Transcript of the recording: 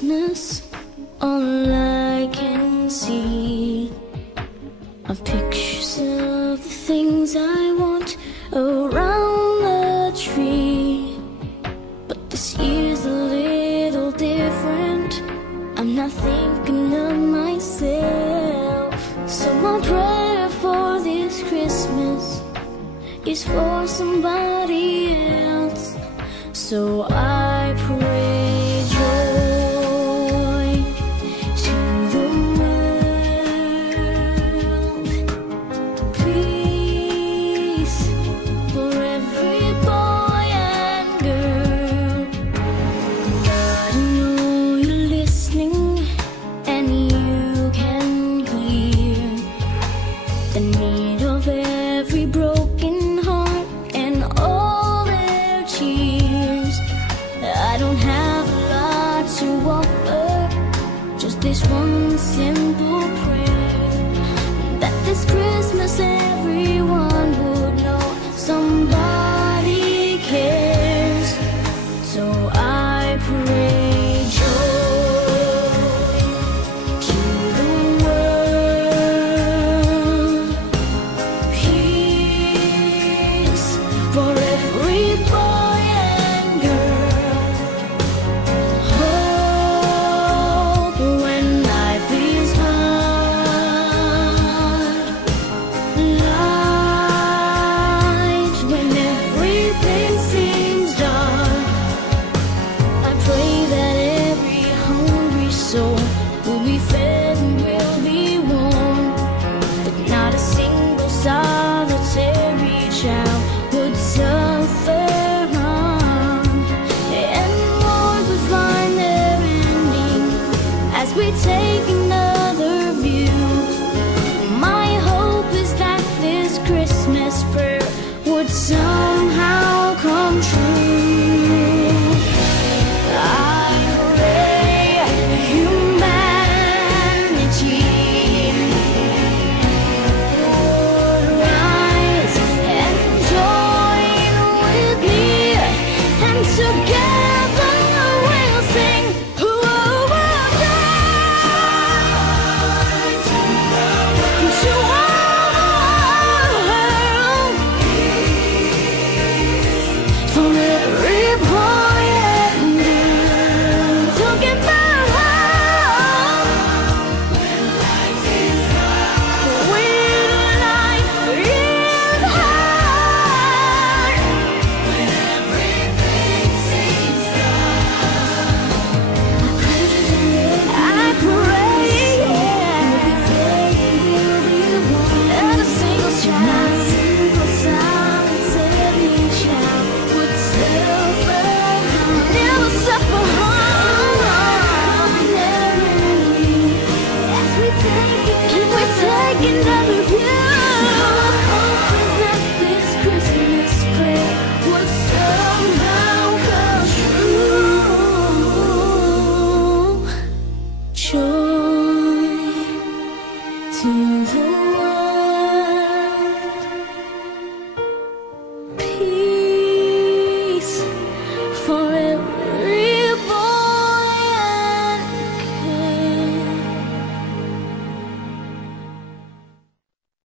Christmas, all I can see are pictures of the things I want around the tree. But this year's a little different. I'm not thinking of myself. So my prayer for this Christmas is for somebody else. So I pray joy to the world, peace for every boy and girl. God, I know you're listening and you can hear the need of every broken heart and all their tears. I don't have a lot to offer, just this one simple prayer, that this Christmas everyone would know somebody cares. So I pray joy to the world, peace for every boy and girl, hope when life is hard, light when everything seems dark. I pray that every hungry soul will be fed and will be warm, that not a single solitary child would suffer harm, and wars would find their ending as we take another view. My hope is that this Christmas prayer would somehow come true. I pray humanity would rise and join with me, and together we'll sing, "Who will rise to all the world, for every boy and girl." Talking about when life is hard, when life is hard, when everything seems dark. I pray, not a single child, solitary child would suffer, never suffer harm. As we take another